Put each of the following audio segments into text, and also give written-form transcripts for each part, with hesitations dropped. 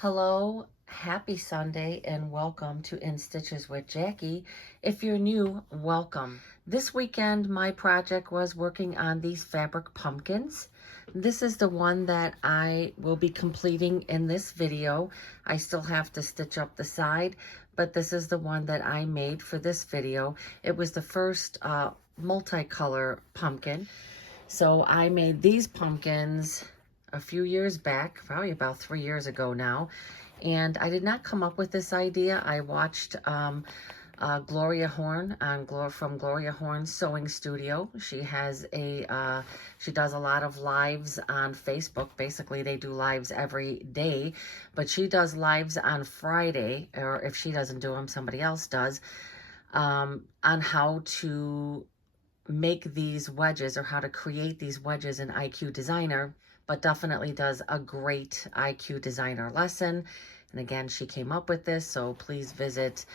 Hello, happy Sunday, and welcome to In Stitches with Jackie. If you're new, welcome. This weekend, my project was working on these fabric pumpkins. This is the one that I will be completing in this video. I still have to stitch up the side, but this is the one that I made for this video. It was the first multicolor pumpkin. So I made these pumpkins a few years back, probably about 3 years ago now. And I did not come up with this idea. I watched Gloria Horn from Gloria Horn's Sewing Studio. She has she does a lot of lives on Facebook. Basically, they do lives every day, but she does lives on Friday, or if she doesn't do them, somebody else does, on how to make these wedges or how to create these wedges in IQ Designer, but definitely does a great IQ Designer lesson. And again, she came up with this, so please visit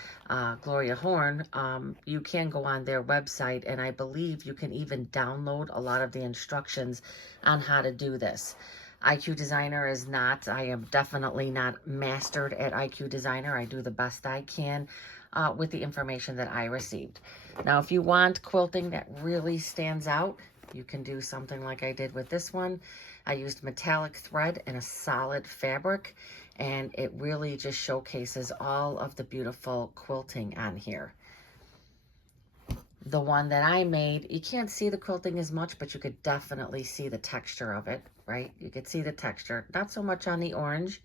Gloria Horn. You can go on their website, and I believe you can even download a lot of the instructions on how to do this. IQ Designer is not, I am definitely not mastered at IQ Designer. I do the best I can with the information that I received. Now, if you want quilting that really stands out, you can do something like I did with this one. I used metallic thread and a solid fabric, and it really just showcases all of the beautiful quilting on here. The one that I made, you can't see the quilting as much, but you could definitely see the texture of it, right? You could see the texture, not so much on the orange,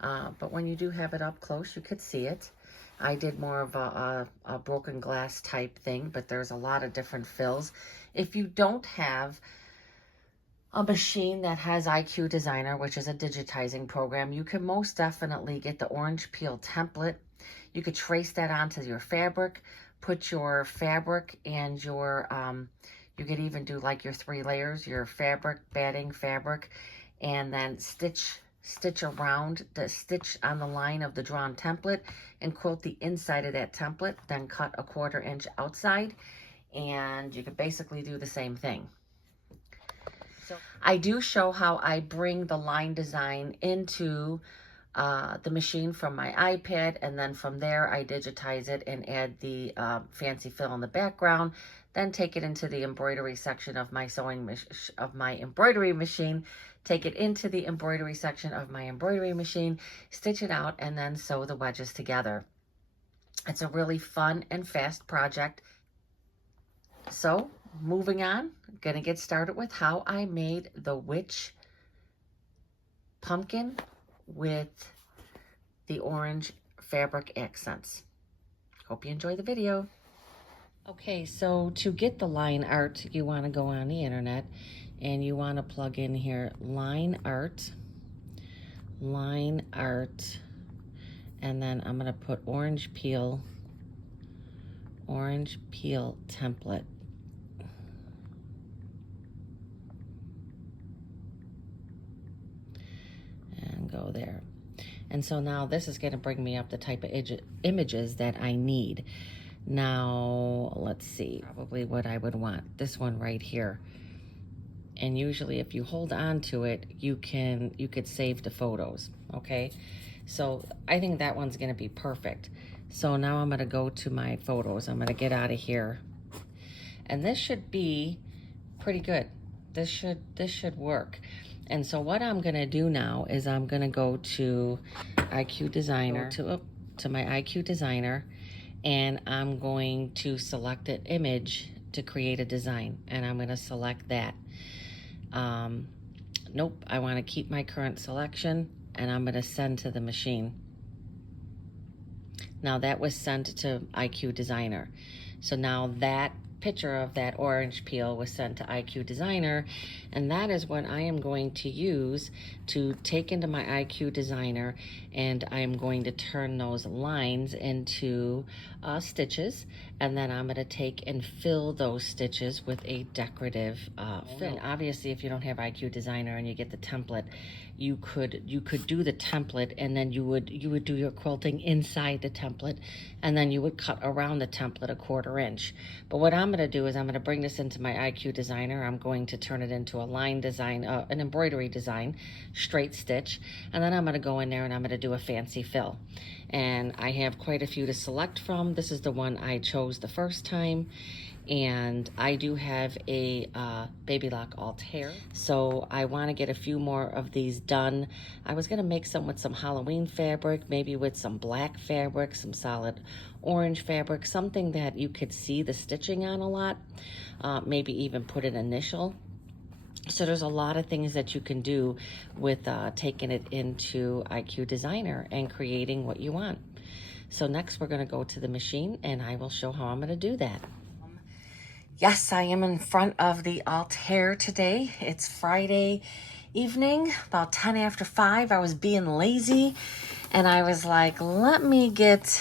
but when you do have it up close, you could see it. I did more of a broken glass type thing, but there's a lot of different fills. If you don't have a machine that has IQ Designer, which is a digitizing program, you can most definitely get the orange peel template. You could trace that onto your fabric, put your fabric and your, you could even do like your 3 layers, your fabric, batting fabric, and then stitch around the stitch on the line of the drawn template and quilt the inside of that template, then cut a 1/4 inch outside, and you could basically do the same thing. So I do show how I bring the line design into the machine from my iPad, and then from there I digitize it and add the fancy fill in the background, then take it into the embroidery section of my embroidery machine, take it into the embroidery section of my embroidery machine, stitch it out, and then sew the wedges together. It's a really fun and fast project. So moving on, I'm gonna get started with how I made the witch pumpkin with the orange fabric accents. Hope you enjoy the video. Okay, so to get the line art, you want to go on the internet and you want to plug in here line art, and then I'm going to put orange peel template. And go there. And so now this is going to bring me up the type of images that I need. Now, let's see, probably what I would want. This one right here. And usually if you hold on to it, you could save the photos, okay? So I think that one's going to be perfect. So now I'm going to go to my photos. I'm going to get out of here. And this should be pretty good. This should work. And so what I'm going to do now is I'm going to go to IQ Designer, to my IQ Designer, and I'm going to select an image to create a design, and I'm going to select that. Nope, I want to keep my current selection, and I'm going to send to the machine. Now that was sent to IQ Designer. So now that picture of that orange peel was sent to IQ Designer, and that is what I am going to use to take into my IQ Designer, and I am going to turn those lines into stitches, and then I'm going to take and fill those stitches with a decorative fill. And obviously if you don't have IQ Designer and you get the template, you could do the template, and then you would do your quilting inside the template, and then you would cut around the template 1/4 inch. But what I'm going to do is I'm going to bring this into my IQ designer. I'm going to turn it into a line design, an embroidery design, straight stitch, and then I'm going to go in there and I'm going to do a fancy fill. And I have quite a few to select from. This is the one I chose the first time. And I do have a Babylock Altair, so I want to get a few more of these done. I was going to make some with some Halloween fabric, maybe with some black fabric, some solid orange fabric, something that you could see the stitching on a lot, maybe even put an initial. So there's a lot of things that you can do with taking it into IQ Designer and creating what you want. So next we're going to go to the machine and I will show how I'm going to do that. Yes, I am in front of the Altair today. It's Friday evening, about 10 after 5. I was being lazy and I was like, let me get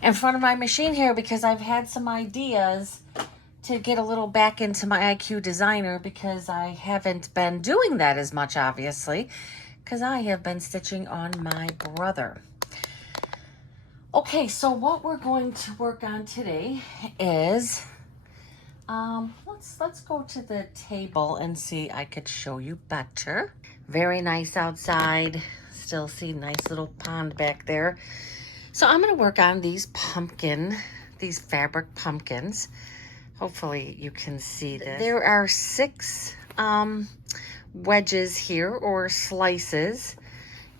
in front of my machine here because I've had some ideas to get a little back into my IQ Designer because I haven't been doing that as much, obviously, because I have been stitching on my brother. Okay, so what we're going to work on today is let's go to the table and see. I could show you better. Very nice outside. Still see nice little pond back there. So I'm going to work on these fabric pumpkins. Hopefully you can see this. There are 6 wedges here, or slices.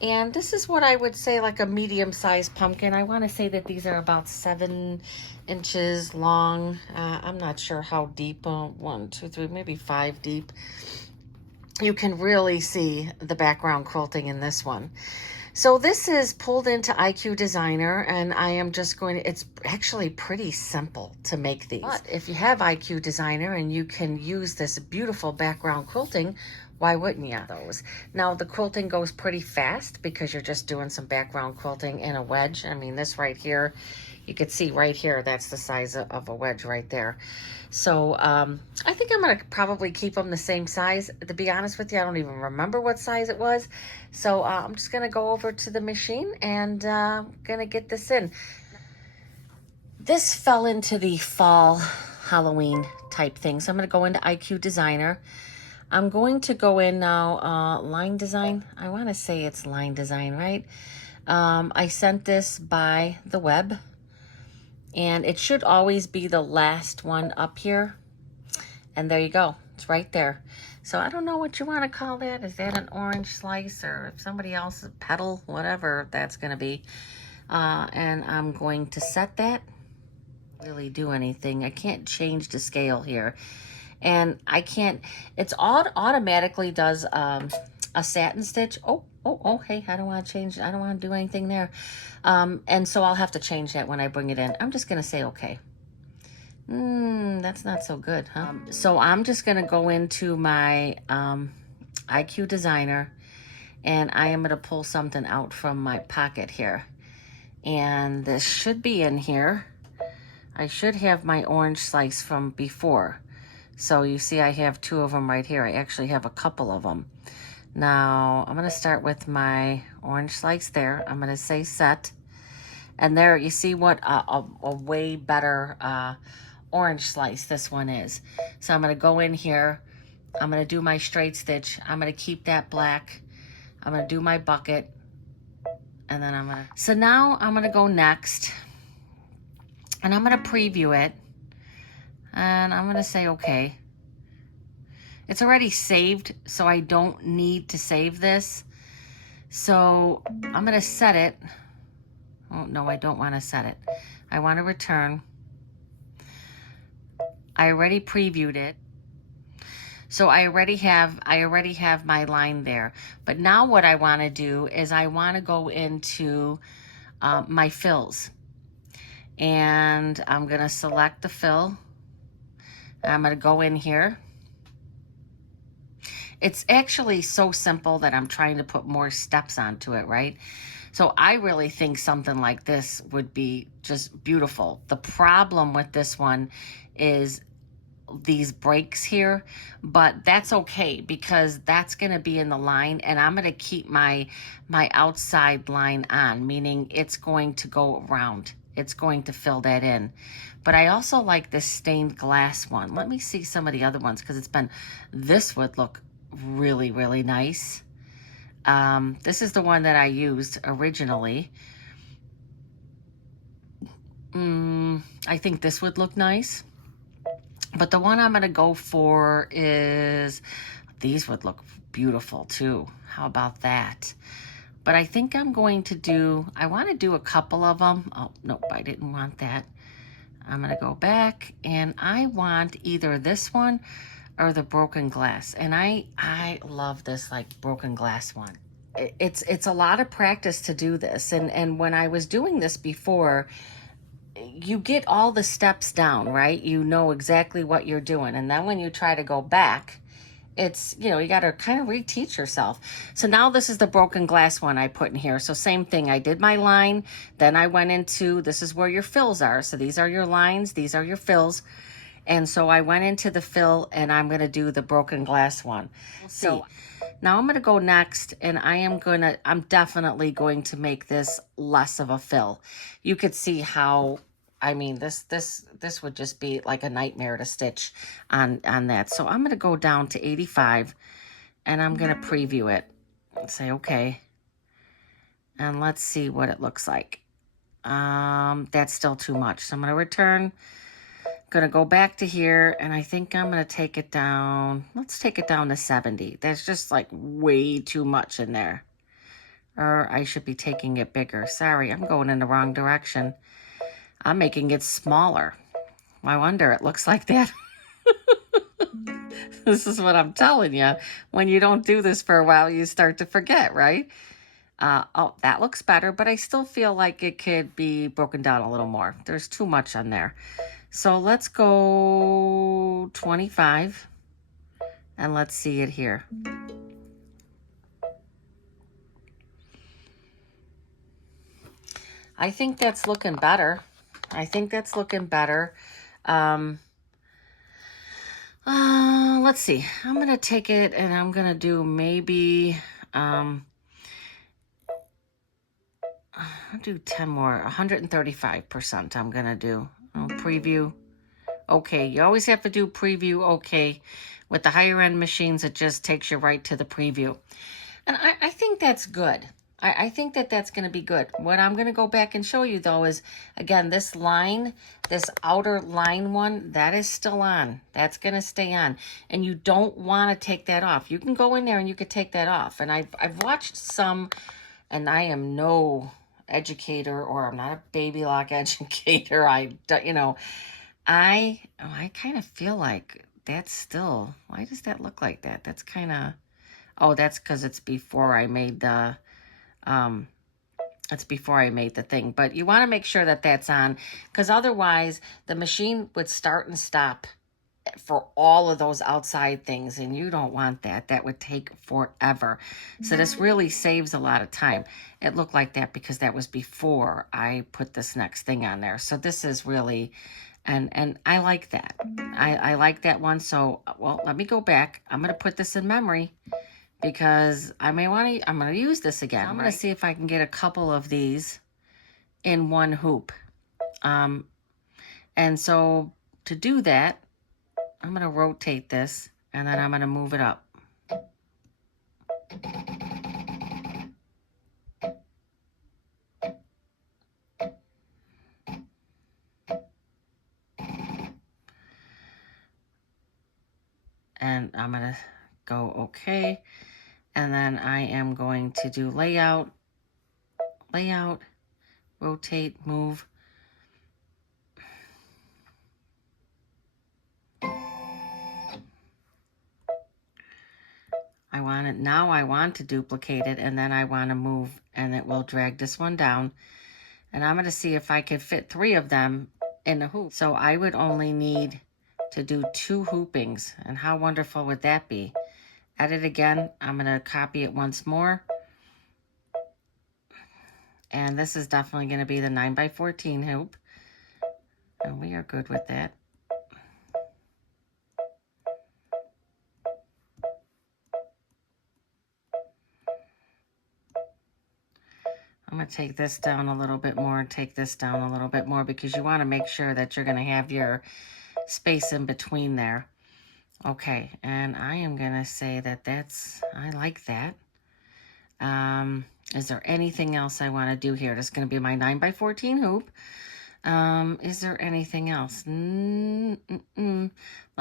And this is what I would say like a medium-sized pumpkin. I want to say that these are about 7 inches long. I'm not sure how deep. 1, 2, 3, maybe 5 deep. You can really see the background quilting in this one. So this is pulled into IQ Designer, and I am just going to, it's actually pretty simple to make these. But if you have IQ Designer and you can use this beautiful background quilting, why wouldn't you? Those. Now the quilting goes pretty fast because you're just doing some background quilting in a wedge. I mean, this right here, you could see right here, that's the size of a wedge right there. So I think I'm going to probably keep them the same size. To be honest with you, I don't even remember what size it was. So I'm just going to go over to the machine and going to get this in. This fell into the fall Halloween type thing. So I'm going to go into IQ Designer. I'm going to go in now, line design. I want to say it's line design, right? I sent this by the web. And it should always be the last one up here. And there you go. It's right there. So I don't know what you want to call that. Is that an orange slice, or if somebody else's petal, whatever that's going to be. And I'm going to set that. Really do anything. I can't change the scale here. And I can't, it's automatically does a satin stitch. Oh, hey, I don't want to change, I don't want to do anything there. And so I'll have to change that when I bring it in. I'm just going to say, okay. That's not so good, huh? So I'm just going to go into my IQ Designer, and I am going to pull something out from my pocket here. And this should be in here. I should have my orange slice from before. So you see I have 2 of them right here. I actually have a couple of them. Now I'm going to start with my orange slice there. I'm going to say set. And there you see what a way better orange slice this one is. So I'm going to go in here. I'm going to do my straight stitch. I'm going to keep that black. I'm going to do my bucket. And then I'm going to... So now I'm going to go next. And I'm going to preview it. And I'm going to say, okay. It's already saved, so I don't need to save this. So I'm going to set it. Oh, no, I don't want to set it. I want to return. I already previewed it. So I already have my line there. But now what I want to do is I want to go into my fills. And I'm going to select the fill. I'm going to go in here. It's actually so simple that I'm trying to put more steps onto it, right? So I really think something like this would be just beautiful. The problem with this one is these breaks here, but that's okay because that's going to be in the line, and I'm going to keep my outside line on, meaning it's going to go around. It's going to fill that in. But I also like this stained glass one. Let me see some of the other ones because this would look really, really nice. This is the one that I used originally. I think this would look nice. But the one I'm going to go for is, these would look beautiful too. How about that? But I think I'm going to do, I want to do a couple of them. Oh, nope, I didn't want that. I'm going to go back and I want either this one or the broken glass. And I love this like broken glass one. It's a lot of practice to do this. And when I was doing this before, you get all the steps down, right? You know exactly what you're doing. And then when you try to go back, it's, you know, you got to kind of reteach yourself. So now this is the broken glass one I put in here. So same thing. I did my line. Then I went into, this is where your fills are. So these are your lines. These are your fills. And so I went into the fill and I'm going to do the broken glass one. We'll see. So now I'm going to go next and I'm definitely going to make this less of a fill. You could see how, I mean, this would just be like a nightmare to stitch on that. So I'm going to go down to 85 and I'm going to preview it and say, okay. And let's see what it looks like. That's still too much. So I'm going to return. Going to go back to here, and I think I'm going to take it down. Let's take it down to 70. That's just like way too much in there. Or I should be taking it bigger. Sorry, I'm going in the wrong direction. I'm making it smaller. I wonder it looks like that. This is what I'm telling you. When you don't do this for a while, you start to forget, right? Oh, that looks better, but I still feel like it could be broken down a little more. There's too much on there. So let's go 25 and let's see it here. I think that's looking better. Let's see. I'm going to take it and I'm going to do maybe, I'll do 10 more, 135% I'm going to do. Preview. Okay, you always have to do preview. Okay, with the higher end machines, it just takes you right to the preview. And I think that's good. I think that's going to be good. What I'm going to go back and show you though is, again, this line, this outer line one, that is still on. That's going to stay on. And you don't want to take that off. You can go in there and you could take that off. And I've watched some, and I am no educator, or I'm not a Babylock educator. I kind of feel like that's still, why does that look like that? That's kind of, oh, that's because it's before I made the, thing. But you want to make sure that that's on, because otherwise the machine would start and stop for all of those outside things, and you don't want that. That would take forever. So this really saves a lot of time. It looked like that because that was before I put this next thing on there. So this is really, and I like that. I like that one. So, well, let me go back. I'm going to put this in memory because I'm going to use this again. So I'm going to see if I can get a couple of these in one hoop. And so to do that, I'm going to rotate this and then I'm going to move it up. And I'm going to go okay. And then I am going to do layout, rotate, move. Now I want to duplicate it, and then I want to move, and it will drag this one down. And I'm going to see if I can fit 3 of them in the hoop. So I would only need to do 2 hoopings. And how wonderful would that be? Edit again. I'm going to copy it once more. And this is definitely going to be the 9x14 hoop. And we are good with that. I'm going to take this down a little bit more and take this down a little bit more because you want to make sure that you're going to have your space in between there. Okay, and I am going to say that I like that. Is there anything else I want to do here? This is going to be my 9x14 hoop. Is there anything else? Let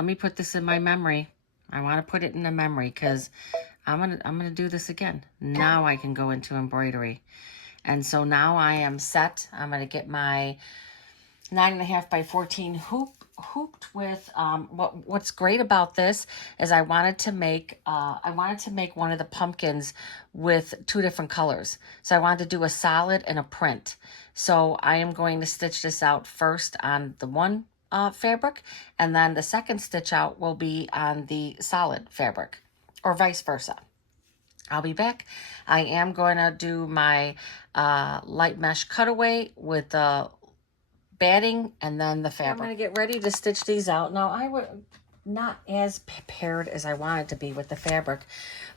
me put this in my memory. I want to put it in the memory because I'm gonna do this again. Now I can go into embroidery. And so now I am set. I'm gonna get my 9.5x14 hooped with what's great about this is I wanted to make one of the pumpkins with 2 different colors. So I wanted to do a solid and a print. So I am going to stitch this out first on the one fabric, and then the second stitch out will be on the solid fabric, or vice versa. I'll be back. I am going to do my light mesh cutaway with the batting and then the fabric. I'm going to get ready to stitch these out. Now, I was not as prepared as I wanted to be with the fabric,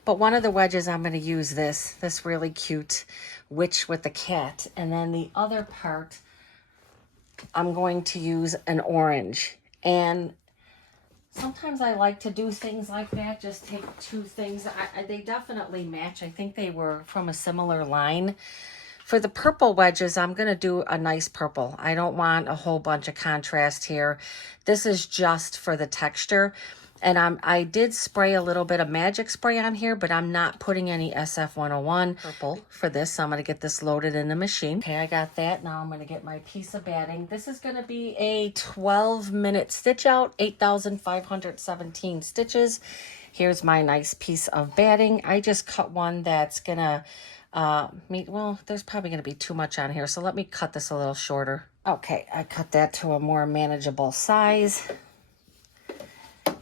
but one of the wedges I'm going to use this really cute witch with the cat, and then the other part I'm going to use an orange. And sometimes I like to do things like that, just take 2 things. They definitely match. I think they were from a similar line. For the purple wedges, I'm going to do a nice purple. I don't want a whole bunch of contrast here. This is just for the texture. And I did spray a little bit of magic spray on here, but I'm not putting any SF101 purple for this. So I'm going to get this loaded in the machine. Okay, I got that. Now I'm going to get my piece of batting. This is going to be a 12-minute stitch out, 8,517 stitches. Here's my nice piece of batting. I just cut one that's going to well, there's probably going to be too much on here, so let me cut this a little shorter. Okay, I cut that to a more manageable size.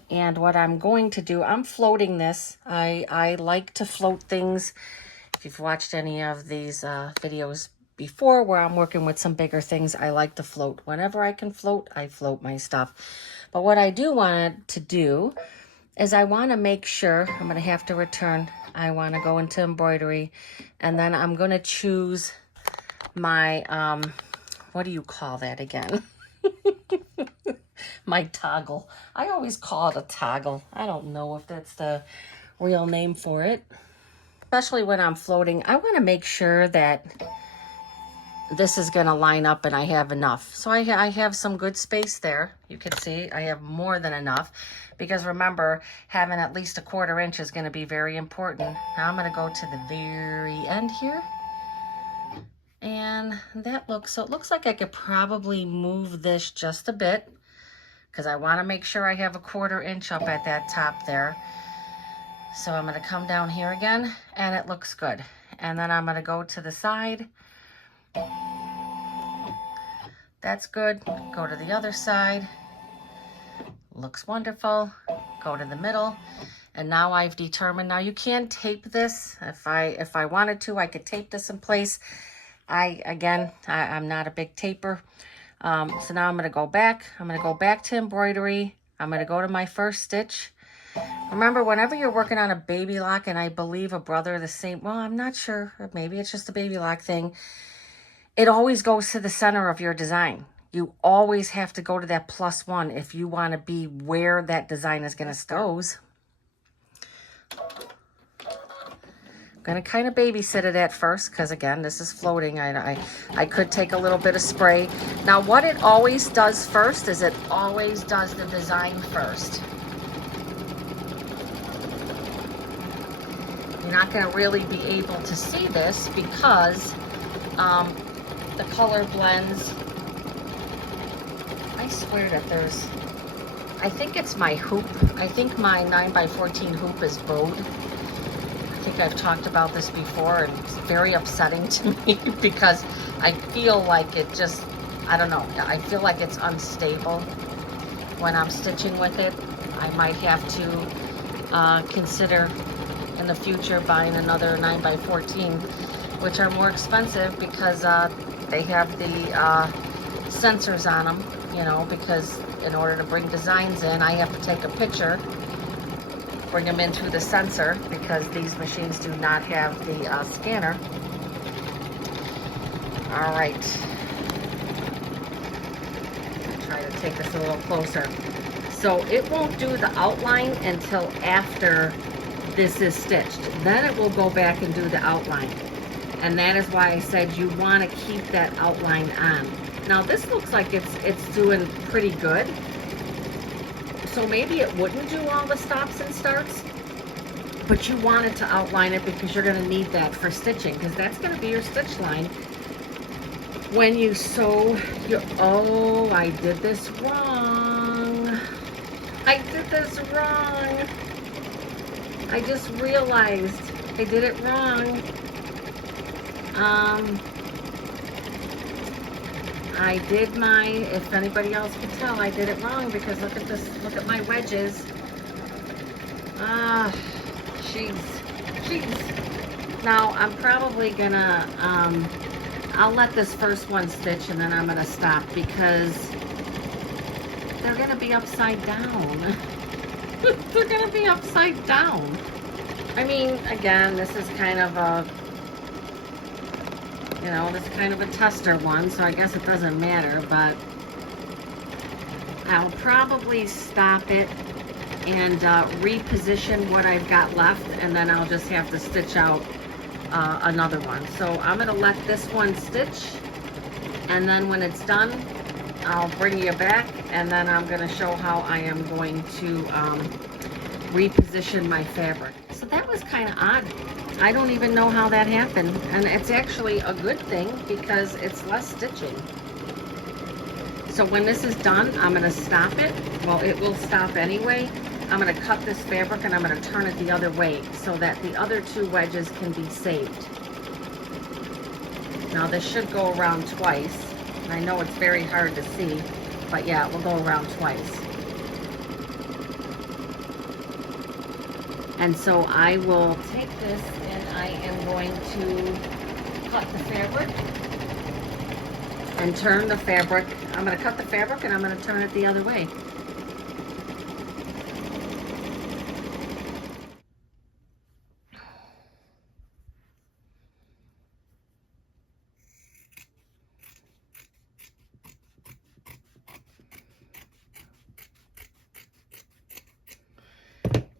And what I'm going to do, I'm floating this. I like to float things. If you've watched any of these videos before where I'm working with some bigger things, I like to float. Whenever I can float, I float my stuff. But what I do want to do is I want to make sure, I'm going to have to return. I want to go into embroidery, and then I'm going to choose my, what do you call that again? My toggle. I always call it a toggle. I don't know if that's the real name for it. Especially when I'm floating, I want to make sure that this is going to line up and I have enough. So I have some good space there. You can see I have more than enough, because remember, having at least a 1/4 inch is going to be very important. Now I'm going to go to the very end here. And that looks, so it looks like I could probably move this just a bit, because I want to make sure I have a 1/4 inch up at that top there. So I'm going to come down here again, and it looks good. And then I'm going to go to the side. That's good. Go to the other side. Looks wonderful. Go to the middle. And now I've determined, now you can tape this. If I wanted to, I could tape this in place. I'm not a big taper. So now I'm going to go back. I'm going to go back to embroidery. I'm going to go to my first stitch. Remember, whenever you're working on a baby lock, and I believe a brother the same, well, I'm not sure. Maybe it's just a baby lock thing. It always goes to the center of your design. You always have to go to that +1 if you want to be where that design is going to start. I'm going to kind of babysit it at first, because again, this is floating. I could take a little bit of spray. Now, what it always does first is it always does the design first. You're not going to really be able to see this because the color blends. I swear that I think it's my hoop. I think my 9x14 hoop is bowed. I think I've talked about this before, and it's very upsetting to me because I feel like it just, I don't know, I feel like it's unstable when I'm stitching with it. I might have to consider in the future buying another 9x14, which are more expensive because they have the sensors on them, you know, because in order to bring designs in, I have to take a picture, bring them in through the sensor, because these machines do not have the scanner. All right. Try to take this a little closer. So it won't do the outline until after this is stitched. Then it will go back and do the outline. And that is why I said you want to keep that outline on. Now this looks like it's doing pretty good. So maybe it wouldn't do all the stops and starts, but you want it to outline it because you're going to need that for stitching, because that's going to be your stitch line when you sew your, oh, I did this wrong. I did this wrong. I just realized I did it wrong. I did my, if anybody else could tell, I did it wrong because look at this, look at my wedges. Ah, jeez. Now I'm probably gonna, I'll let this first one stitch and then I'm gonna stop because they're gonna be upside down. They're gonna be upside down. I mean, again, this is kind of a, you know, this is kind of a tester one, so I guess it doesn't matter, but I'll probably stop it and reposition what I've got left, and then I'll just have to stitch out another one. So I'm gonna let this one stitch, and then when it's done, I'll bring you back, and then I'm gonna show how I am going to reposition my fabric. So that was kind of odd. I don't even know how that happened, and it's actually a good thing because it's less stitching. So when this is done, I'm gonna stop it. Well, it will stop anyway. I'm gonna cut this fabric and I'm gonna turn it the other way so that the other two wedges can be saved. Now this should go around twice. I know it's very hard to see, but yeah, it will go around twice. And so I will take this and I am going to cut the fabric and turn the fabric. I'm going to cut the fabric and I'm going to turn it the other way.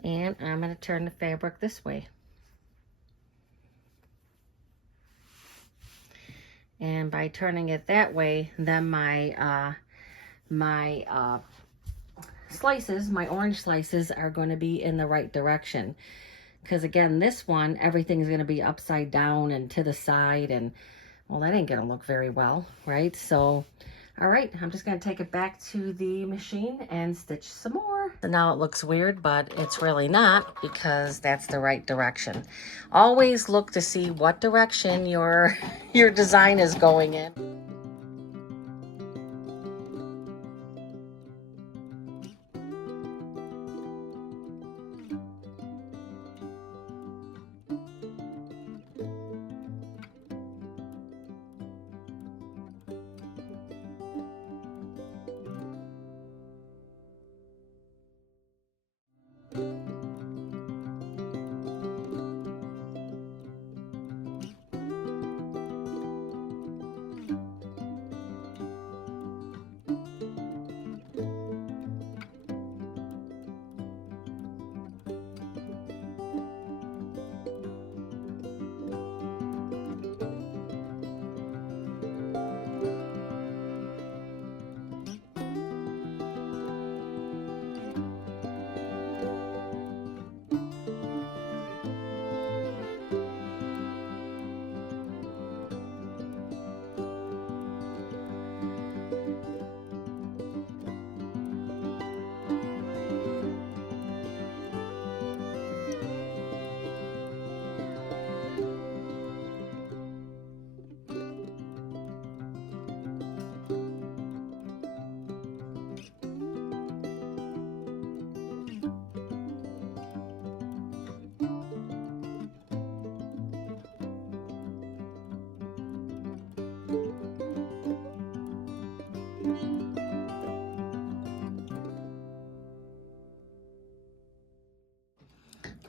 And I'm going to turn the fabric this way. And by turning it that way, then my slices, my orange slices, are going to be in the right direction. Because again, this one, everything's going to be upside down and to the side, and well, that ain't going to look very well, right? So, all right, I'm just going to take it back to the machine and stitch some more. So now it looks weird, but it's really not, because that's the right direction. Always look to see what direction your design is going in.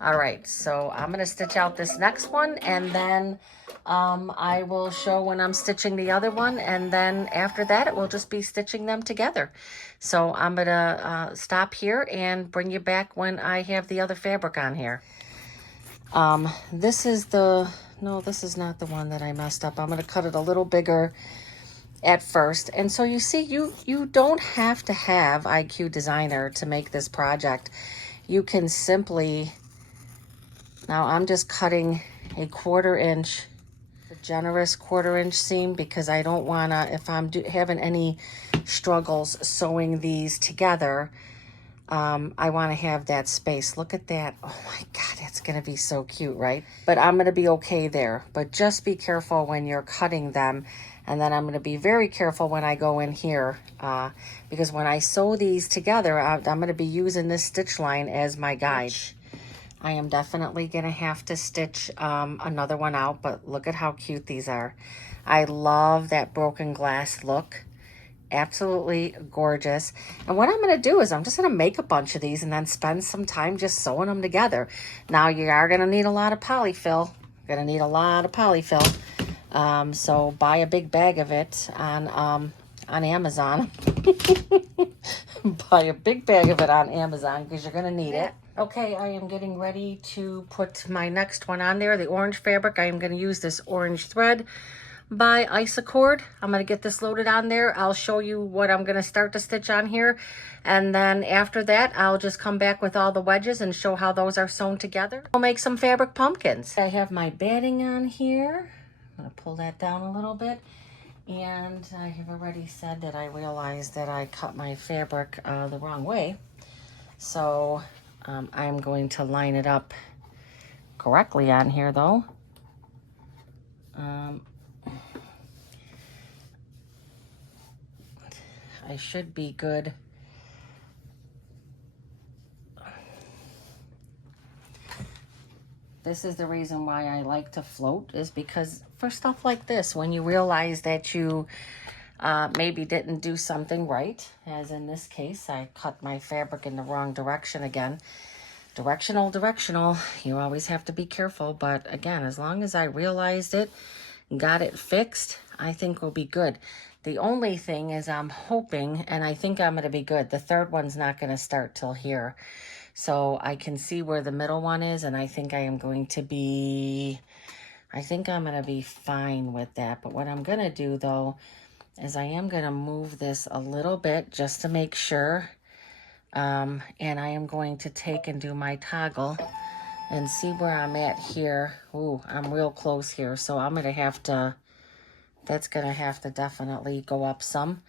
All right, so I'm gonna stitch out this next one, and then I will show when I'm stitching the other one, and then after that it will just be stitching them together. So I'm gonna stop here and bring you back when I have the other fabric on here. This is the, no, this is not the one that I messed up. I'm gonna cut it a little bigger at first. And so you see, you don't have to have IQ Designer to make this project. You can simply, now I'm just cutting a 1/4 inch, a generous 1/4 inch seam, because I don't wanna, if I'm having any struggles sewing these together, I want to have that space. Look at that. Oh my God, it's going to be so cute, right? But I'm going to be okay there. But just be careful when you're cutting them. And then I'm going to be very careful when I go in here, because when I sew these together, I'm going to be using this stitch line as my guide. I am definitely going to have to stitch another one out, but look at how cute these are. I love that broken glass look. Absolutely gorgeous. And what I'm going to do is I'm just going to make a bunch of these and then spend some time just sewing them together. Now you are going to need a lot of polyfill. You're going to need a lot of polyfill. So buy a big bag of it on Amazon. Buy a big bag of it on Amazon because you're going to need it. Okay, I am getting ready to put my next one on there, the orange fabric. I am going to use this orange thread by Isocord. I'm going to get this loaded on there. I'll show you what I'm going to start to stitch on here. And then after that, I'll just come back with all the wedges and show how those are sewn together. I'll make some fabric pumpkins. I have my batting on here. I'm going to pull that down a little bit. And I have already said that I realized that I cut my fabric the wrong way. So I'm going to line it up correctly on here though. I should be good. This is the reason why I like to float, is because for stuff like this, when you realize that you maybe didn't do something right, as in this case, I cut my fabric in the wrong direction again. Directional. You always have to be careful. But again, as long as I realized it, got it fixed, I think we'll be good. The only thing is I'm hoping, and I think I'm going to be good, the third one's not going to start till here. So I can see where the middle one is, and I think I am going to be, I think I'm going to be fine with that. But what I'm going to do, though, is I am going to move this a little bit just to make sure. And I am going to take and do my toggle and see where I'm at here. Ooh, I'm real close here, so I'm going to have to, that's going to have to definitely go up some.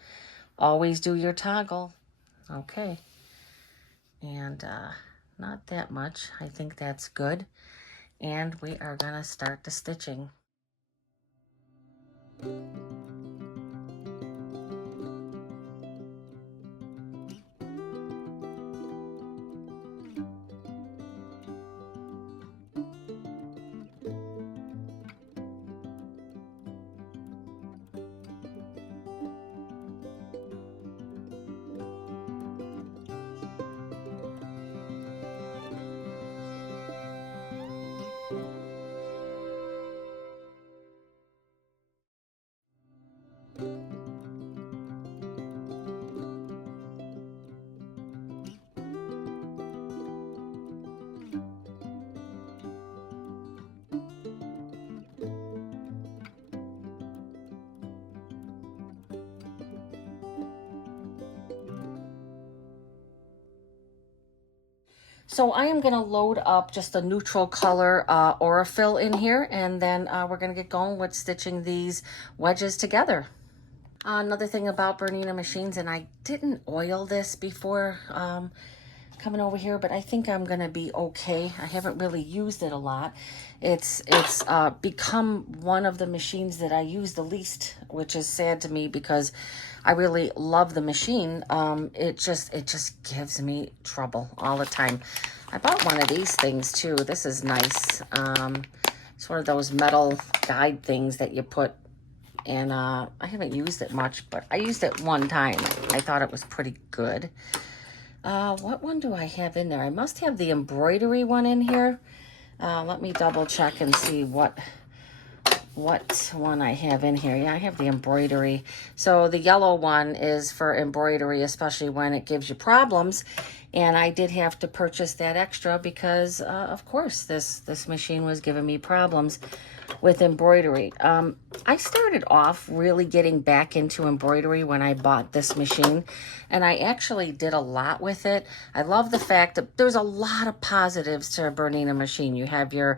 Always do your toggle. Okay. And not that much. I think that's good. And we are going to start the stitching. So I am going to load up just a neutral color Aurifil in here, and then we're going to get going with stitching these wedges together. Another thing about Bernina machines, and I didn't oil this before coming over here, but I think I'm going to be okay. I haven't really used it a lot. It's become one of the machines that I use the least, which is sad to me because I really love the machine. It just gives me trouble all the time. I bought one of these things too. This is nice. It's one of those metal guide things that you put, and I haven't used it much, but I used it one time. I thought it was pretty good. What one do I have in there? I must have the embroidery one in here. Let me double check and see what what one I have in here. Yeah, I have the embroidery. So the yellow one is for embroidery, especially when it gives you problems. And I did have to purchase that extra because, of course, this machine was giving me problems with embroidery. I started off really getting back into embroidery when I bought this machine, and I actually did a lot with it. I love the fact that there's a lot of positives to a Bernina machine. You have your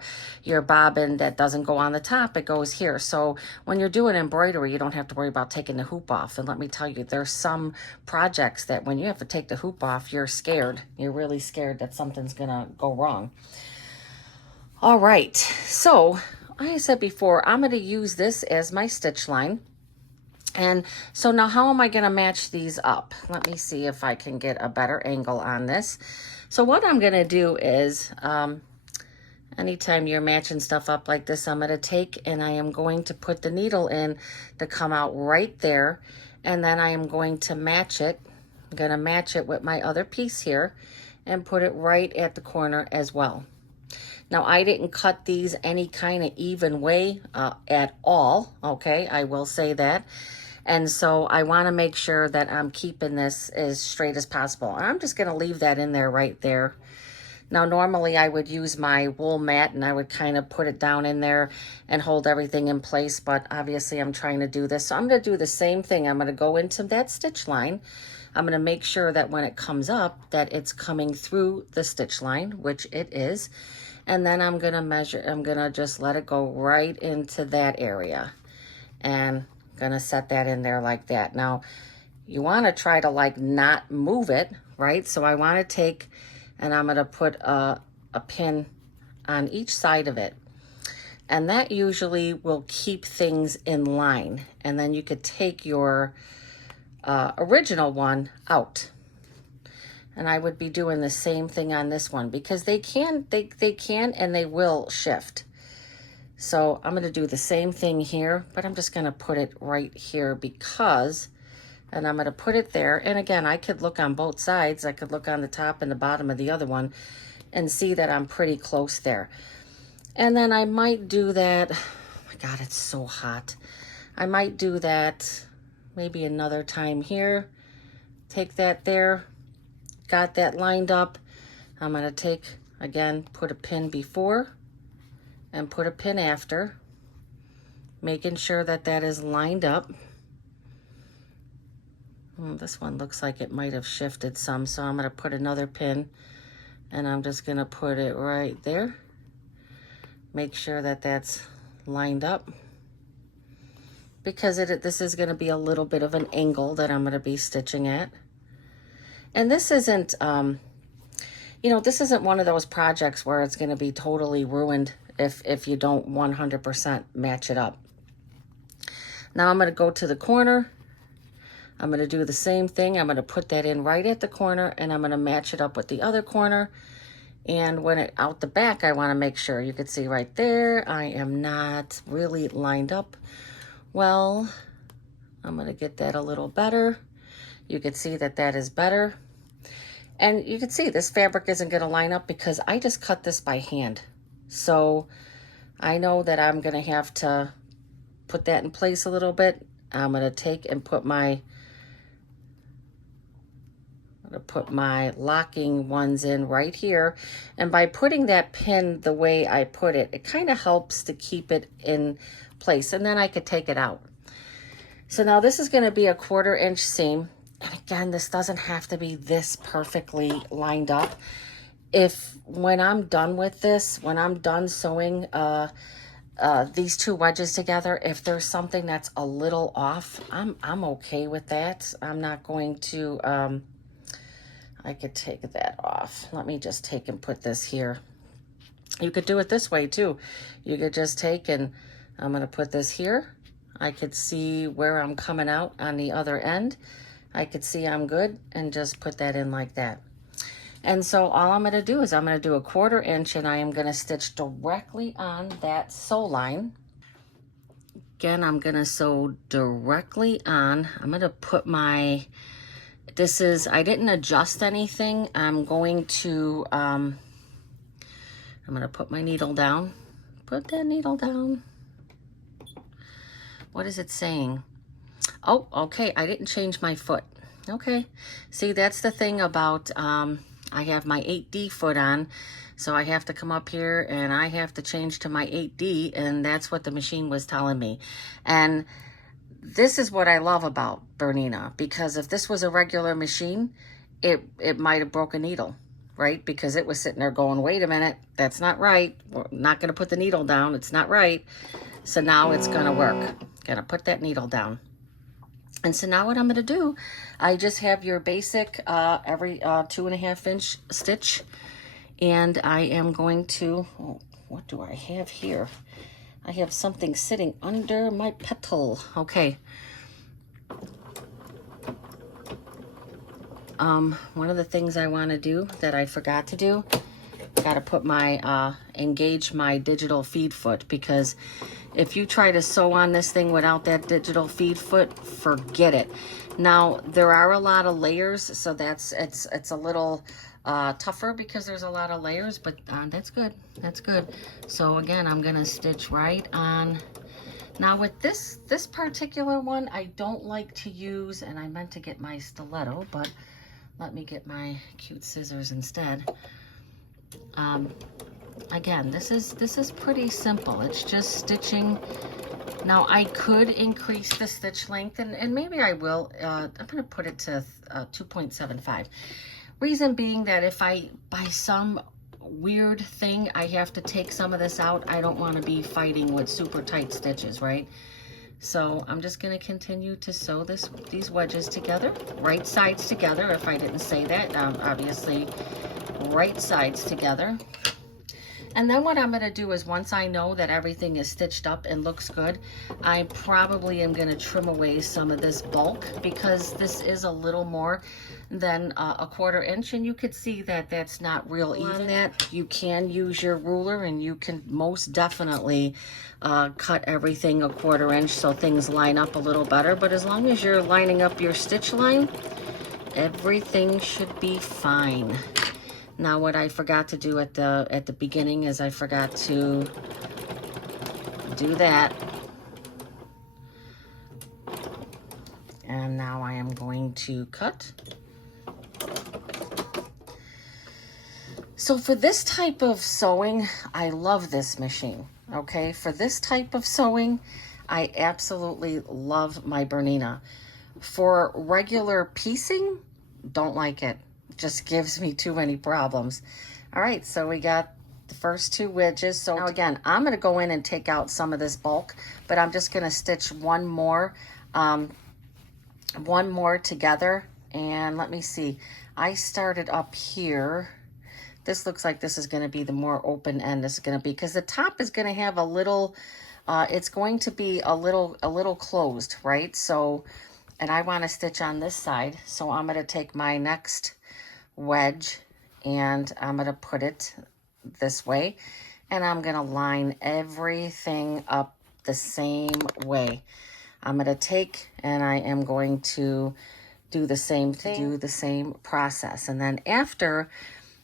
bobbin that doesn't go on the top, it goes here. So when you're doing embroidery, you don't have to worry about taking the hoop off. And let me tell you, there's some projects that when you have to take the hoop off, you're scared. You're really scared that something's gonna go wrong. All right, so like I said before, I'm going to use this as my stitch line. And so now how am I going to match these up? Let me see if I can get a better angle on this. So what I'm going to do is, anytime you're matching stuff up like this, I'm going to take and I am going to put the needle in to come out right there. And then I am going to match it. I'm going to match it with my other piece here and put it right at the corner as well. Now, I didn't cut these any kind of even way at all, okay? I will say that. And so I want to make sure that I'm keeping this as straight as possible. And I'm just going to leave that in there right there. Now, normally I would use my wool mat and I would kind of put it down in there and hold everything in place. But obviously I'm trying to do this. So I'm going to do the same thing. I'm going to go into that stitch line. I'm going to make sure that when it comes up that it's coming through the stitch line, which it is. And then I'm going to measure, I'm going to just let it go right into that area. And I'm going to set that in there like that. Now, you want to try to like not move it, right? So I want to take, and I'm going to put a pin on each side of it. And that usually will keep things in line. And then you could take your original one out. And I would be doing the same thing on this one because they can and they will shift. So I'm going to do the same thing here, but I'm just going to put it right here because, and I'm going to put it there. And again, I could look on both sides. I could look on the top and the bottom of the other one and see that I'm pretty close there. And then I might do that. Oh my God, it's so hot. I might do that maybe another time here. Take that there. Got that lined up. I'm going to take, again, put a pin before and put a pin after, making sure that that is lined up. This one looks like it might have shifted some, so I'm going to put another pin and I'm just going to put it right there. Make sure that that's lined up because this is going to be a little bit of an angle that I'm going to be stitching at. And this isn't, this isn't one of those projects where it's going to be totally ruined if you don't 100% match it up. Now I'm going to go to the corner. I'm going to do the same thing. I'm going to put that in right at the corner and I'm going to match it up with the other corner. And when it out the back, I want to make sure you can see right there, I am not really lined up well. I'm going to get that a little better. You can see that that is better. And you can see this fabric isn't going to line up because I just cut this by hand. So I know that I'm going to have to put that in place a little bit. I'm going to take and put my locking ones in right here. And by putting that pin the way I put it, it kind of helps to keep it in place. And then I could take it out. So now this is going to be a 1/4 inch seam. And again, this doesn't have to be this perfectly lined up. When I'm done with this, when I'm done sewing these two wedges together, if there's something that's a little off, I'm okay with that. I'm not going to, I could take that off. Let me just take and put this here. You could do it this way too. You could just take and I'm going to put this here. I could see where I'm coming out on the other end. I could see I'm good and just put that in like that. And so all I'm going to do is I'm going to do a 1/4 inch and I am going to stitch directly on that sew line. Again, I'm going to sew directly on. I'm going to put my, I didn't adjust anything. I'm going to put my needle down. Put that needle down. What is it saying? Oh, okay, I didn't change my foot. Okay, see, that's the thing about, I have my 8D foot on, so I have to come up here and I have to change to my 8D, and that's what the machine was telling me. And this is what I love about Bernina, because if this was a regular machine, it might have broke a needle, right? Because it was sitting there going, wait a minute, that's not right. We're not going to put the needle down. It's not right. So now it's going to work. Got to put that needle down. And so now what I'm going to do, I just have your basic every 2.5 inch stitch. And I am going to, oh, what do I have here? I have something sitting under my petal. Okay. One of the things I want to do that I forgot to do, got to put my, engage my digital feed foot, because if you try to sew on this thing without that digital feed foot, forget it. Now, there are a lot of layers, so it's a little tougher because there's a lot of layers, but that's good. That's good. So again, I'm going to stitch right on. Now with this particular one, I don't like to use, and I meant to get my stiletto, but let me get my cute scissors instead. Again, this is pretty simple. It's just stitching. Now I could increase the stitch length, and maybe I will. I'm going to put it to 2.75. Reason being that if I, by some weird thing, I have to take some of this out, I don't want to be fighting with super tight stitches, right? So I'm just going to continue to sew these wedges together, right sides together, if I didn't say that, obviously right sides together. And then what I'm going to do is, once I know that everything is stitched up and looks good, I probably am going to trim away some of this bulk, because this is a little more than a 1/4 inch, and you could see that that's not real even. On that, you can use your ruler, and you can most definitely cut everything a 1/4 inch so things line up a little better. But as long as you're lining up your stitch line, everything should be fine. Now what I forgot to do at the beginning is I forgot to do that. And now I am going to cut. So for this type of sewing, I love this machine, okay? For this type of sewing, I absolutely love my Bernina. For regular piecing, don't like it. Just gives me too many problems. All right, so we got the first 2 wedges. So now again, I'm going to go in and take out some of this bulk, but I'm just going to stitch one more together. And let me see, I started up here. This looks like this is going to be the more open end. This is going to be, because the top is going to have a little, it's going to be a little closed, right? So, and I want to stitch on this side. So I'm going to take my next wedge and I'm going to put it this way, and I'm going to line everything up the same way. I'm going to take, and I am going to do the same thing, do the same process. And then after,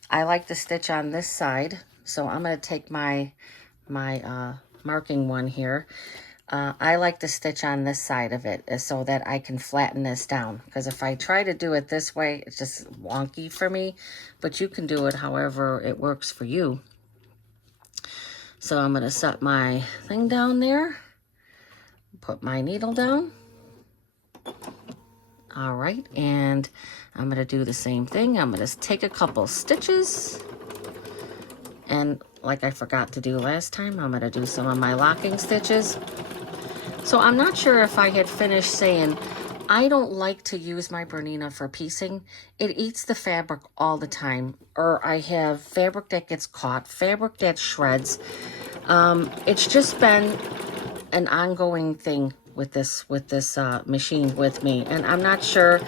I like to stitch on this side, so I'm going to take my marking one here. I like to stitch on this side of it so that I can flatten this down, because if I try to do it this way, it's just wonky for me, but you can do it however it works for you. So I'm going to set my thing down there, put my needle down. All right, and I'm going to do the same thing. I'm going to take a couple stitches, and like I forgot to do last time, I'm going to do some of my locking stitches. So I'm not sure if I had finished saying, I don't like to use my Bernina for piecing. It eats the fabric all the time, or I have fabric that gets caught, fabric that shreds. It's just been an ongoing thing with this machine with me, and I'm not sure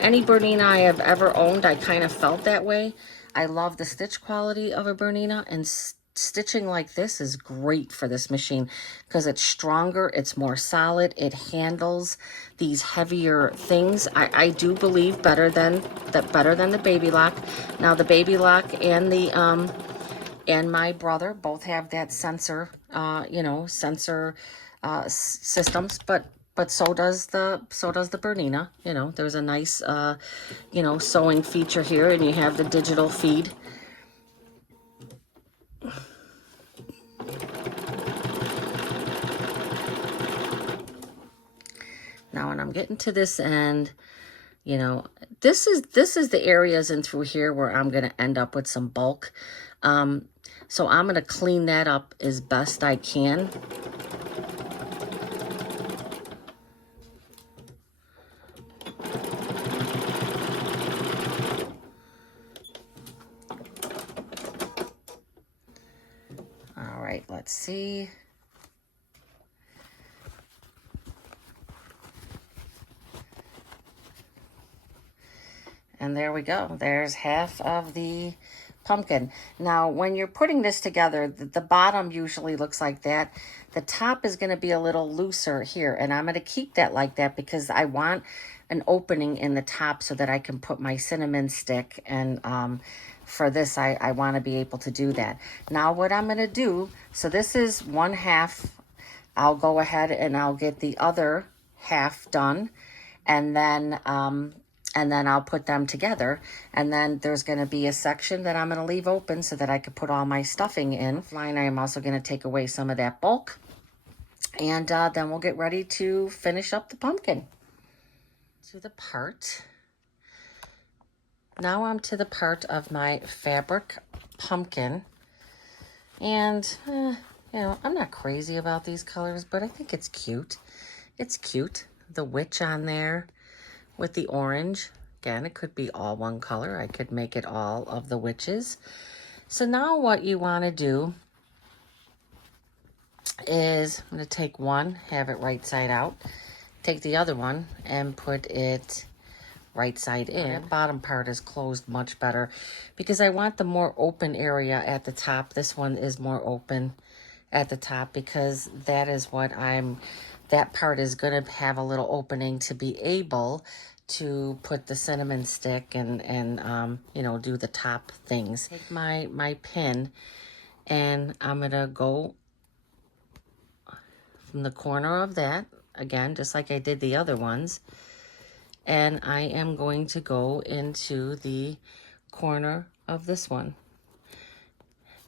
any Bernina I have ever owned, I kind of felt that way. I love the stitch quality of a Bernina, and stitching like this is great for this machine because it's stronger, it's more solid, it handles these heavier things. I do believe better than the Babylock. Now the Babylock and the and my brother both have that sensor, sensor systems, but so does the Bernina. You know, there's a nice you know, sewing feature here, and you have the digital feed. Now when I'm getting to this end, you know, this is the areas in through here where I'm going to end up with some bulk. So I'm going to clean that up as best I can. All right, let's see. And there we go. There's half of the pumpkin. Now, when you're putting this together, the bottom usually looks like that. The top is going to be a little looser here, and I'm going to keep that like that because I want an opening in the top so that I can put my cinnamon stick, and for this, I want to be able to do that. Now, what I'm going to do, so this is 1/2. I'll go ahead and I'll get the other half done, and then I'll put them together. And then there's going to be a section that I'm going to leave open so that I could put all my stuffing in. Line, I am also going to take away some of that bulk. And then we'll get ready to finish up the pumpkin. To the part. Now I'm to the part of my fabric pumpkin. And, you know, I'm not crazy about these colors, but I think it's cute. It's cute. The witch on there with the orange. Again, it could be all one color. I could make it all of the witches. So now what you want to do is, I'm going to take one, have it right side out. Take the other one and put it right side in. The bottom part is closed much better because I want the more open area at the top. This one is more open at the top because that is what that part is going to have a little opening to be able to put the cinnamon stick and you know, do the top things. Take my pin, and I'm going to go from the corner of that, again, just like I did the other ones. And I am going to go into the corner of this one.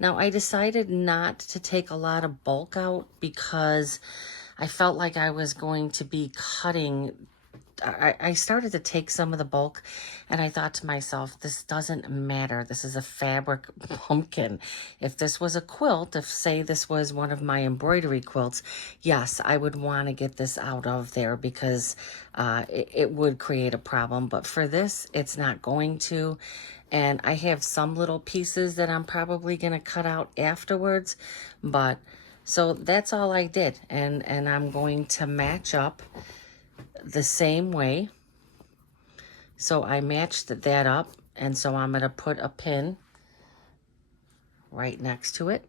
Now, I decided not to take a lot of bulk out because I felt like I was going to be cutting. I started to take some of the bulk, and I thought to myself, this doesn't matter. This is a fabric pumpkin. If this was a quilt, if say this was one of my embroidery quilts, yes, I would want to get this out of there because it would create a problem. But for this, it's not going to. And I have some little pieces that I'm probably going to cut out afterwards. But so that's all I did. And I'm going to match up the same way. So I matched that up, and so I'm going to put a pin right next to it,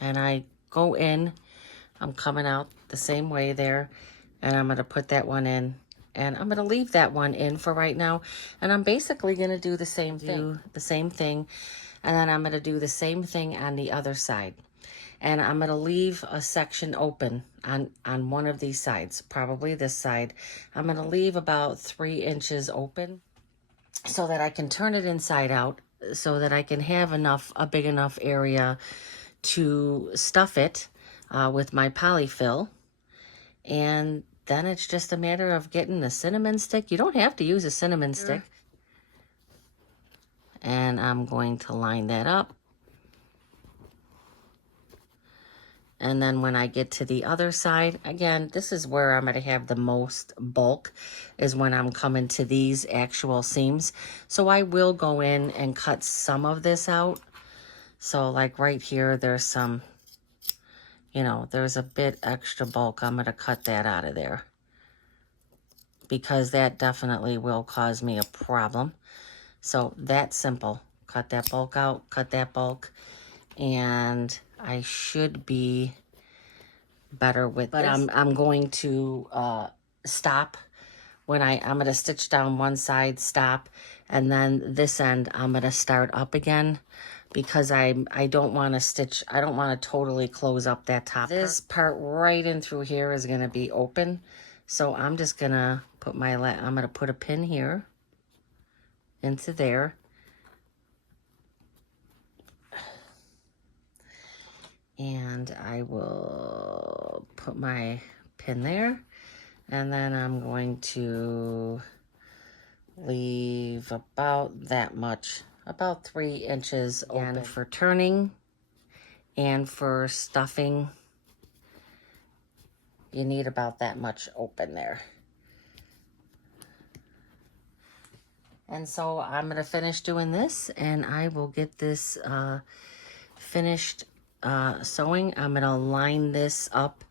and I go in, I'm coming out the same way there, and I'm going to put that one in, and I'm going to leave that one in for right now, and I'm basically going to do the same thing, and then I'm going to do the same thing on the other side. And I'm going to leave a section open on one of these sides, probably this side. I'm going to leave about 3 inches open so that I can turn it inside out so that I can have a big enough area to stuff it with my polyfill. And then it's just a matter of getting the cinnamon stick. You don't have to use a cinnamon stick. And I'm going to line that up. And then when I get to the other side, again, this is where I'm going to have the most bulk, is when I'm coming to these actual seams. So I will go in and cut some of this out. So like right here, there's some, you know, there's a bit extra bulk. I'm going to cut that out of there because that definitely will cause me a problem. So that's simple. Cut that bulk out, cut that bulk. And I should be better with this. But I'm going to stop when I'm going to stitch down one side, stop, and then this end I'm going to start up again, because I don't want to stitch, I don't want to totally close up that top. This part right in through here is going to be open. So I'm just going to put I'm going to put a pin here into there. And I will put my pin there. And then I'm going to leave about that much, about 3 inches open. And for turning and for stuffing, you need about that much open there. And so I'm going to finish doing this, and I will get this finished sewing. I'm going to line this up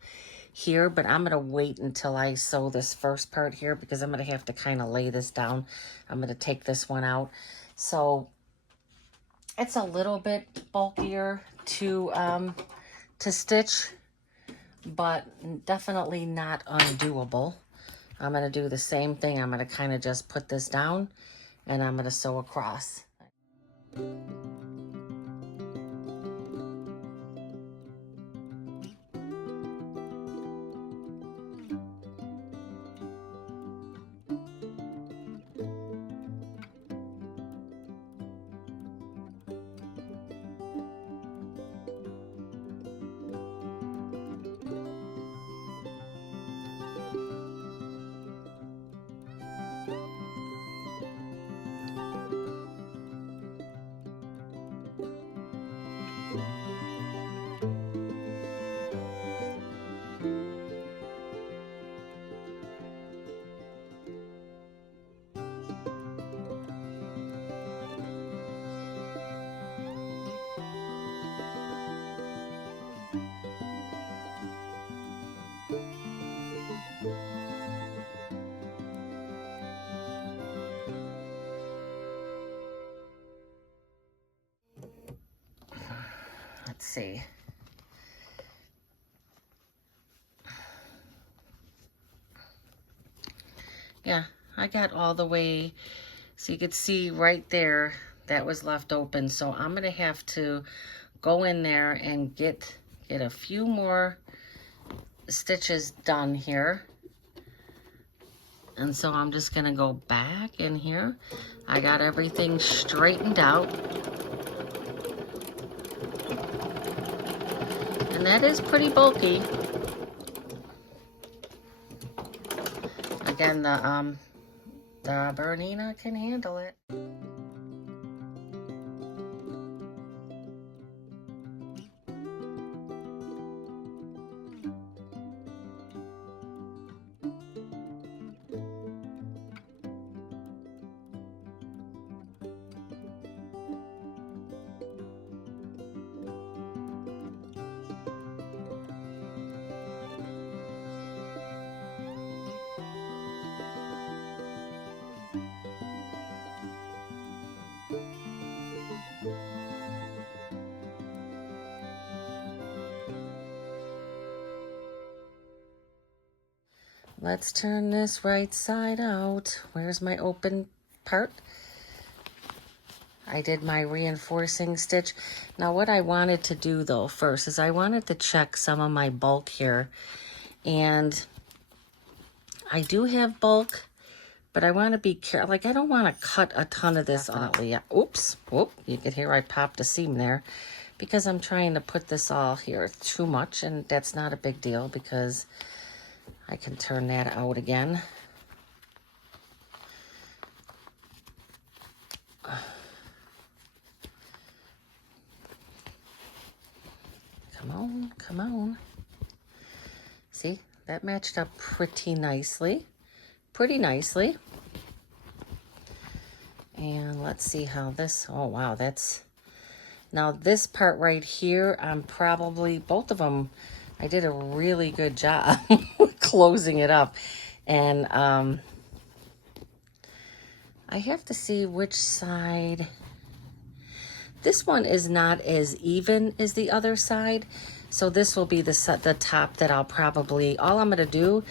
here, but I'm going to wait until I sew this first part here, because I'm going to have to kind of lay this down. I'm going to take this one out. So it's a little bit bulkier to stitch, but definitely not undoable. I'm going to do the same thing. I'm going to kind of just put this down, and I'm going to sew across. Let's see. Yeah, I got all the way, so you could see right there that was left open. So I'm gonna have to go in there and get a few more stitches done here. And so I'm just gonna go back in here. I got everything straightened out. And that is pretty bulky. Again, the Bernina can handle it. Let's turn this right side out. Where's my open part? I did my reinforcing stitch. Now what I wanted to do though first is I wanted to check some of my bulk here. And I do have bulk, but I want to be careful. Like, I don't want to cut a ton of this off. Yeah. Oops. Whoop. You could hear I popped a seam there, because I'm trying to put this all here too much, and that's not a big deal because I can turn that out again. Come on, come on. See, that matched up pretty nicely. Pretty nicely. And let's see how this, oh wow, that's, now this part right here, I'm probably, both of them, I did a really good job closing it up. And I have to see which side. This one is not as even as the other side. So this will be the top that I'll probably, all I'm going to do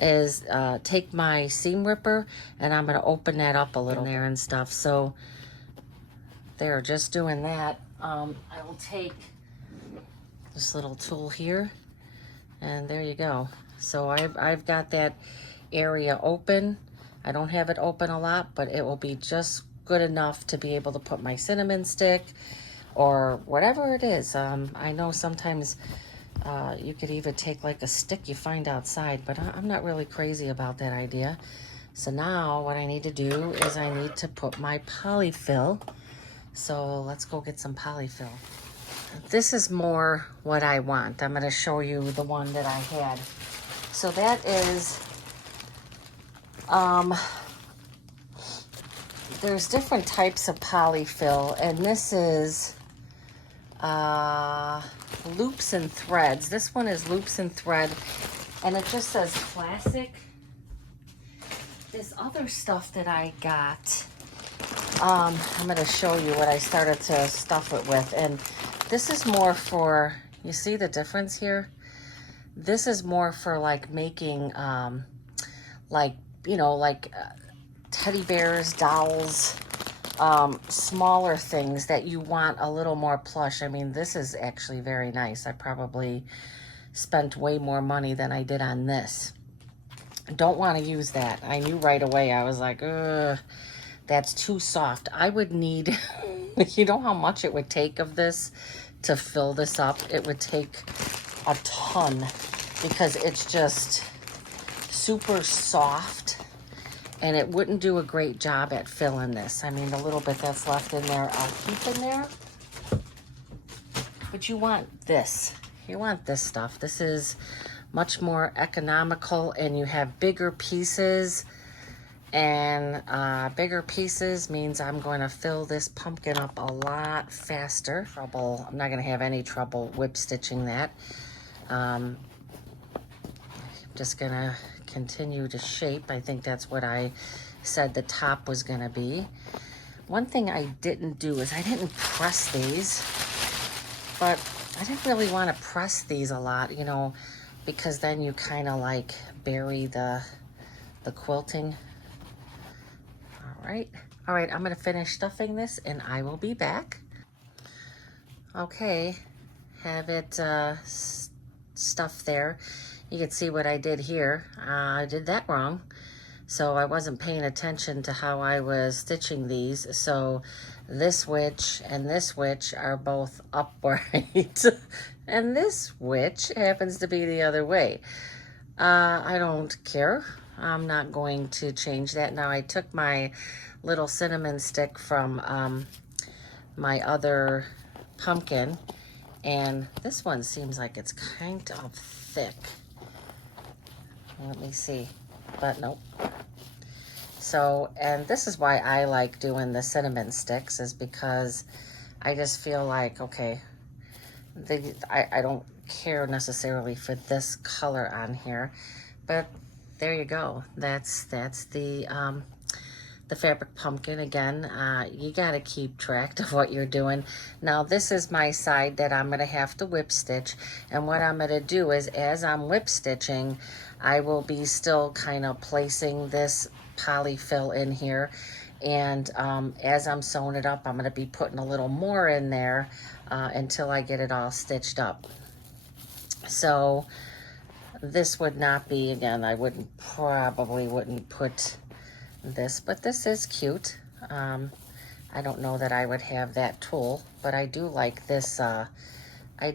is take my seam ripper and I'm going to open that up a little there and stuff. So they're just doing that. I will take this little tool here, and there you go. So I've got that area open. I don't have it open a lot, but it will be just good enough to be able to put my cinnamon stick or whatever it is. I know sometimes you could even take like a stick you find outside, but I'm not really crazy about that idea. So now what I need to do is I need to put my polyfill. So let's go get some polyfill. This is more what I want. I'm going to show you the one that I had. So that is, there's different types of polyfill, and this is loops and threads. This one is loops and thread, and it just says classic. This other stuff that I got, I'm going to show you what I started to stuff it with, and this is more for, you see the difference here? This is more for like making, like, you know, like teddy bears, dolls, smaller things that you want a little more plush. I mean, this is actually very nice. I probably spent way more money than I did on this. Don't want to use that. I knew right away. I was like, ugh, that's too soft. I would need, you know how much it would take of this to fill this up? It would take a ton because it's just super soft, and it wouldn't do a great job at filling this. I mean, the little bit that's left in there, I'll keep in there. But you want this. You want this stuff. This is much more economical, and you have bigger pieces. And bigger pieces means I'm going to fill this pumpkin up a lot faster. I'm not going to have any trouble whip stitching that. I'm just going to continue to shape. I think that's what I said the top was going to be. One thing I didn't do is I didn't press these, but I didn't really want to press these a lot, you know, because then you kind of like bury the quilting. All right, I'm gonna finish stuffing this and I will be back. Okay, have it stuffed there. You can see what I did here. I did that wrong. So I wasn't paying attention to how I was stitching these. So this witch and this witch are both upright. And this witch happens to be the other way. I don't care. I'm not going to change that. Now I took my little cinnamon stick from my other pumpkin, and this one seems like it's kind of thick. Let me see, but nope. So, and this is why I like doing the cinnamon sticks, is because I just feel like, okay, I don't care necessarily for this color on here, but there you go. That's the fabric pumpkin. Again, you got to keep track of what you're doing. Now this is my side that I'm going to have to whip stitch, and what I'm going to do is, as I'm whip stitching, I will be still kind of placing this polyfill in here, and as I'm sewing it up, I'm going to be putting a little more in there until I get it all stitched up. So this would not be, again, I probably wouldn't put this, but this is cute. I don't know that I would have that tool, but I do like this. I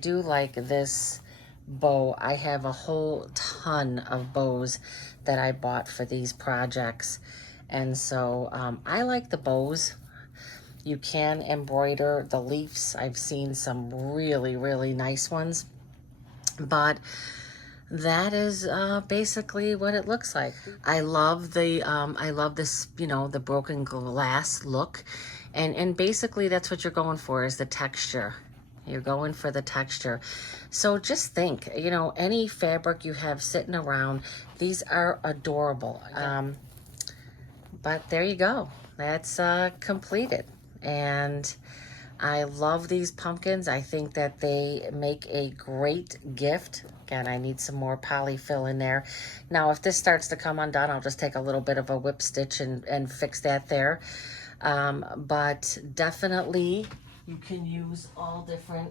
do like this bow. I have a whole ton of bows that I bought for these projects, and so I like the bows. You can embroider the leaves. I've seen some really, really nice ones, but that is basically what it looks like. I love this, you know, the broken glass look, and basically that's what you're going for, is the texture. You're going for the texture. So just think, you know, any fabric you have sitting around, these are adorable. But there you go. That's completed. And I love these pumpkins. I think that they make a great gift. Again, I need some more polyfill in there. Now, if this starts to come undone, I'll just take a little bit of a whip stitch and fix that there. But definitely you can use all different,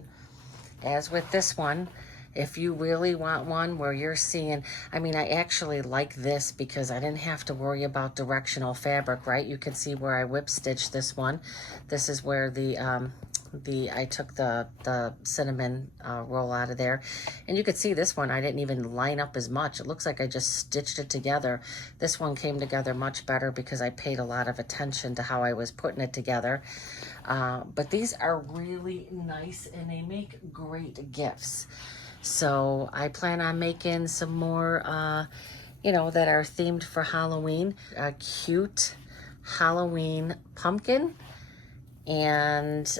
as with this one. If you really want one where you're seeing, I mean, I actually like this because I didn't have to worry about directional fabric, right? You can see where I whip stitched this one. This is where I took the cinnamon roll out of there. And you could see this one, I didn't even line up as much. It looks like I just stitched it together. This one came together much better because I paid a lot of attention to how I was putting it together. But these are really nice and they make great gifts. So I plan on making some more, you know, that are themed for Halloween. A cute Halloween pumpkin. And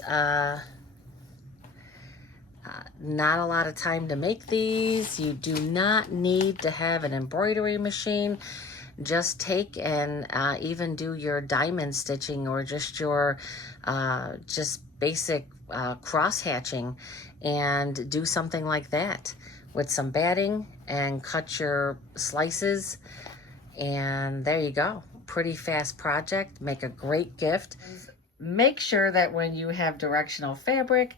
not a lot of time to make these. You do not need to have an embroidery machine. Just take and even do your diamond stitching or just your just basic cross hatching and do something like that with some batting and cut your slices, and there you go. Pretty fast project, make a great gift. Make sure that when you have directional fabric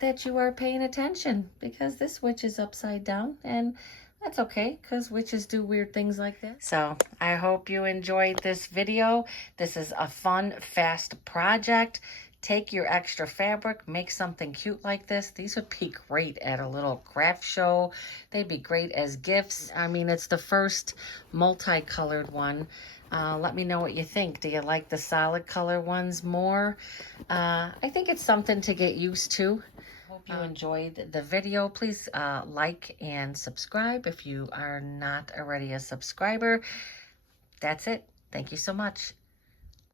that you are paying attention, because this witch is upside down, and that's okay because witches do weird things like that. So I hope you enjoyed this video. This is a fun, fast project. Take your extra fabric, make something cute like this. These would be great at a little craft show. They'd be great as gifts. I mean, it's the first multicolored one. Let me know what you think. Do you like the solid color ones more? I think it's something to get used to. Hope you enjoyed the video. Please like and subscribe if you are not already a subscriber. That's it. Thank you so much.